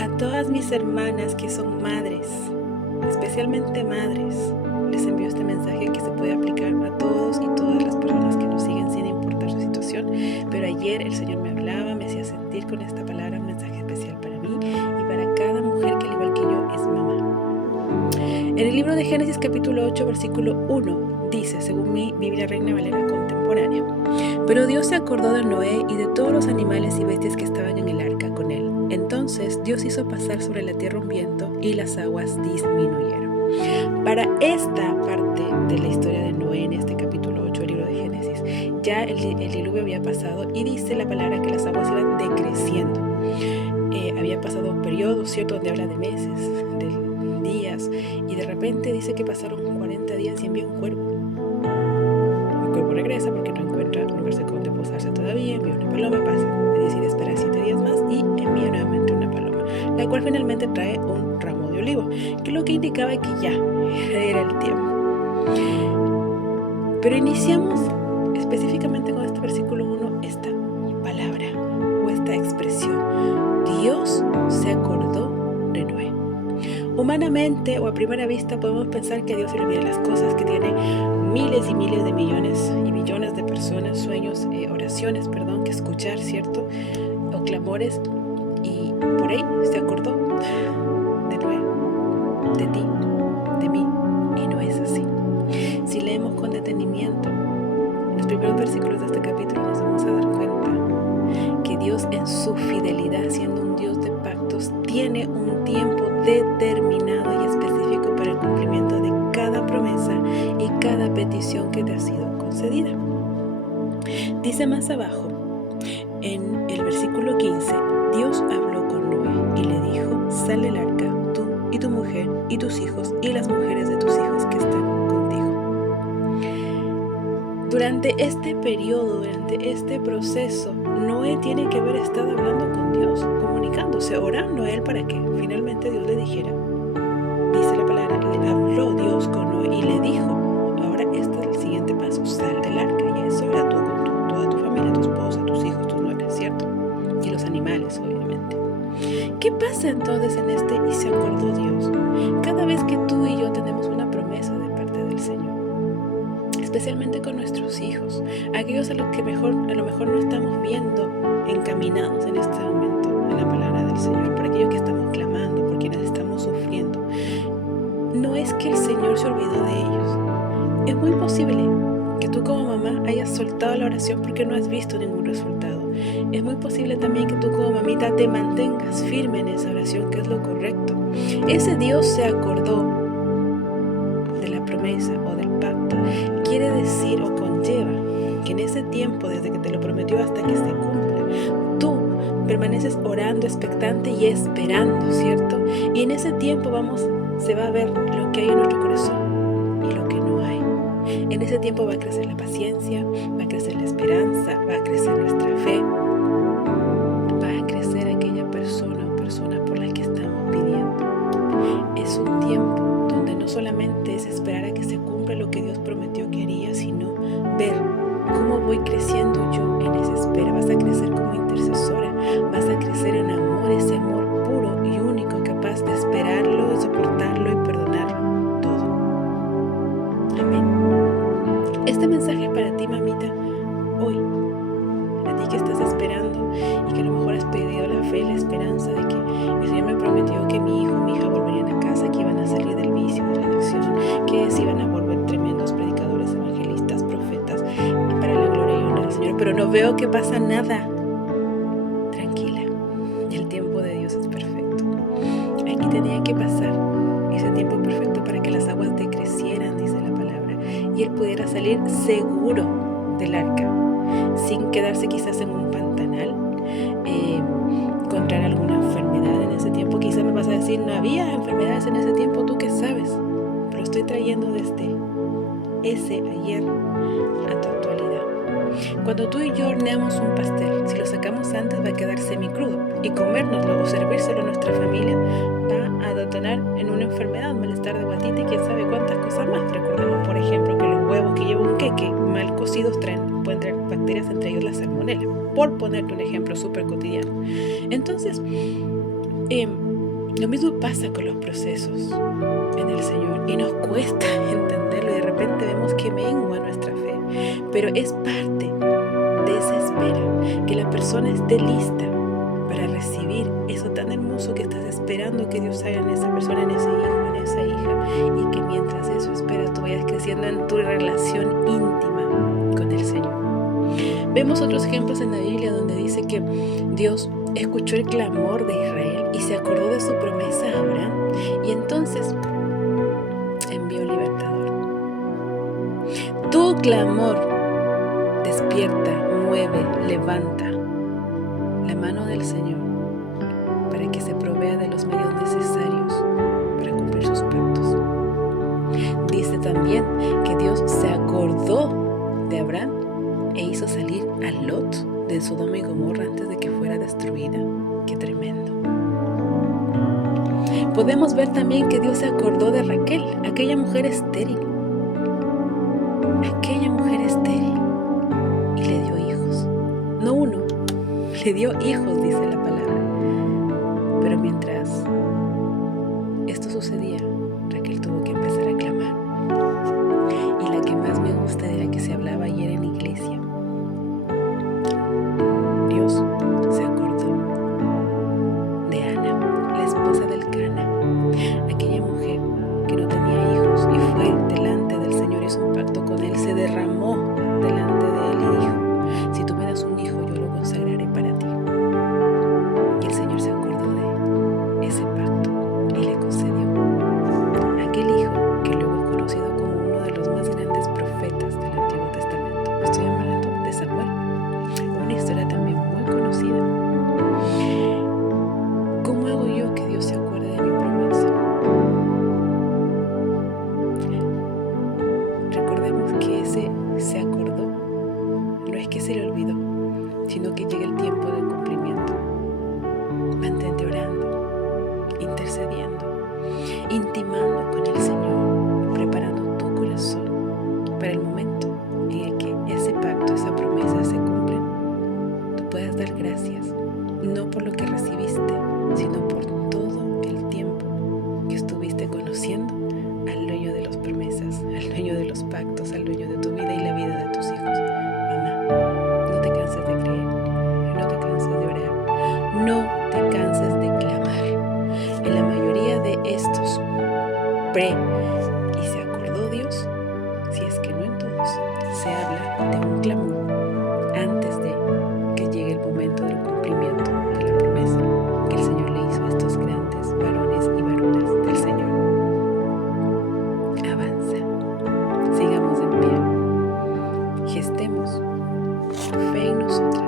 A todas mis hermanas que son madres, especialmente madres, les envío este mensaje que se puede aplicar a todos y todas las personas que nos siguen sin importar su situación. Pero ayer el Señor me hablaba, me hacía sentir con esta palabra un mensaje especial para mí y para cada mujer que al igual que yo es mamá. En el libro de Génesis capítulo 8 versículo 1 dice, según mi Biblia Reina Valera contemporánea: pero Dios se acordó de Noé y de todos los animales y bestias que estaban en el arca con él. Entonces Dios hizo pasar sobre la tierra un viento y las aguas disminuyeron. Para esta parte de la historia de Noé, en este capítulo 8 del libro de Génesis, ya el diluvio había pasado y dice la palabra que las aguas iban decreciendo. Había pasado un periodo, ¿cierto?, donde habla de meses, de días, y de repente dice que pasaron 40 días y envía un cuervo. El cuervo regresa porque no encuentra lugar donde posarse todavía, envía una paloma, pasa, decide esperar 7 días más y envía nuevamente una paloma, la cual finalmente trae un ramo de olivo, que lo que indicaba que ya era el tiempo. Pero iniciamos específicamente con este versículo 1, esta palabra o esta expresión: Dios se acordó de Noé. Humanamente o a primera vista podemos pensar que a Dios se le olvidan las cosas, que tiene miles y miles de millones y billones de personas, sueños, oraciones, que escuchar, ¿cierto? O clamores, y por ahí se acordó de Noé, de ti, de mí, y no es así. Si leemos con detenimiento los primeros versículos de este capítulo, nos vamos a dar cuenta que Dios, en su fidelidad, siendo un Dios de pactos, tiene un tiempo determinado y específico para el cumplimiento de cada promesa y cada petición que te ha sido concedida. Dice más abajo, en el versículo 15, Dios habló con Noé y le dijo: sal del arca, tú y tu mujer y tus hijos y las mujeres de tus hijos que están contigo. Durante este periodo, durante este proceso, Noé tiene que haber estado hablando con Dios, comunicándose, orando a él para que finalmente Dios le dijera. Dice la palabra, le habló Dios con Noé y le dijo: ahora este es el siguiente paso, sal del arca. Y eso era tú con toda tu familia, tu esposa, tus hijos, tus nueras, ¿cierto? Y los animales, obviamente. ¿Qué pasa entonces en este y se acordó Dios? Cada vez que tú y yo tenemos una promesa de parte del Señor, especialmente con nuestros hijos, aquellos a los que a lo mejor no estamos viendo encaminados en este momento en la palabra del Señor, por aquellos que estamos clamando, por quienes estamos sufriendo, no es que el Señor se olvidó de ellos. Es muy posible que tú como mamá hayas soltado la oración porque no has visto ningún resultado. Es muy posible también que tú como mamita te mantengas firme en esa oración, que es lo correcto. Ese Dios se acordó de la promesa o del pacto. Quiere decir o conlleva que en ese tiempo, desde que te lo prometió hasta que se cumpla, tú permaneces orando, expectante y esperando, ¿cierto? Y en ese tiempo se va a ver lo que hay en nuestro corazón y lo que no hay. En ese tiempo va a crecer la paciencia, va a crecer la esperanza, va a crecer nuestra fe, va a crecer aquella persona o personas por las que estamos pidiendo. Es un tiempo donde no solamente es esperar a que se cumpla lo que Dios prometió que haría, sino ver cómo voy creciendo yo en esa espera. Vas a crecer como intercesora, vas a crecer en amor, ese amor puro y único, capaz de esperarlo, de soportarlo y perdonarlo todo. Amén. Este mensaje es para ti, mamita, hoy. A ti que estás esperando y que a lo mejor has pedido la fe, la esperanza de que el Señor me prometió que mi hijo, mi hija volverían a casa, que iban a salir del vicio, de la adicción, que se iban a volver tremendos predicadores, evangelistas, profetas, para la gloria y honra del Señor. Pero no veo que pasa nada. Tranquila, el tiempo de Dios es perfecto. Aquí tenía que pasar ese tiempo perfecto para que las aguas decrecieran, dice la palabra, y él pudiera salir seguro del arca, sin quedarse quizás en un pantanal, contraer alguna enfermedad en ese tiempo. Quizás me vas a decir, no había enfermedades en ese tiempo, ¿tú qué sabes? Pero estoy trayendo desde ese ayer a tu actualidad. Cuando tú y yo horneamos un pastel, si lo sacamos antes va a quedar semicrudo, y comérnoslo o servírselo a nuestra familia va a detonar en una enfermedad, un malestar de guatita y quién sabe cuántas cosas más. Recordemos, por ejemplo, que los huevos que lleva un queque mal cocidos pueden traer bacterias, entre ellos la salmonela, por ponerte un ejemplo súper cotidiano. Entonces, Em, lo mismo pasa con los procesos en el Señor y nos cuesta entenderlo y de repente vemos que mengua nuestra fe, pero es parte de esa espera, que la persona esté lista para recibir eso tan hermoso que estás esperando que Dios haga en esa persona, en ese hijo, en esa hija, y que mientras eso espera tú vayas creciendo en tu relación íntima con el Señor. Vemos otros ejemplos en la Biblia donde dice que Dios escuchó el clamor de Israel y se acordó de su promesa a Abraham y entonces envió un libertador. Tu clamor despierta, mueve, levanta la mano del Señor para que se provea de los medios necesarios para cumplir sus pactos. Dice también que Dios se acordó de Abraham e hizo salir a Lot de Sodoma y Gomorra antes de que fuera destruida. ¡Qué tremendo! Podemos ver también que Dios se acordó de Raquel, aquella mujer estéril. Aquella mujer estéril. Y le dio hijos. No uno, le dio hijos, dice la palabra. Pero mientras esto sucedía, Raquel tuvo que empezar a clamar. Y la que más me gusta, de la que se hablaba ayer en la iglesia, Dios se acordó de Ana, la esposa del Cana, aquella mujer que no tenía hijos y fue delante del Señor, hizo un pacto con Él, se derramó delante de Él y dijo: si tú me das un hijo, yo lo consagraré para ti. Y el Señor se acordó de ese pacto y le concedió aquel hijo que luego es conocido como uno de los más grandes profetas del Antiguo Testamento. Estoy hablando de Samuel, una historia también muy conocida. ¿Cómo hago yo que Dios se acuerde de mi promesa? Recordemos que ese se acordó no es que se le olvidó, sino que llega el tiempo del cumplimiento. Mantente orando, intercediendo, intimando con el Señor, preparando tu corazón para el momento en el que ese pacto, esa promesa se cumplen. Tú puedas dar gracias, no por lo que recibiste, sino por todo el tiempo que estuviste conociendo al dueño de las promesas, al dueño de los pactos, al dueño de tu vida y la vida de tus hijos. Mamá, no te canses de creer, no te canses de orar, no te canses de clamar. En la mayoría de estos y se acordó Dios, si es que no en todos, se habla de un clamor antes de que llegue el momento del cumplimiento de la promesa que el Señor le hizo a estos grandes varones y varonas del Señor. Avanza, sigamos en pie, gestemos fe en nosotras.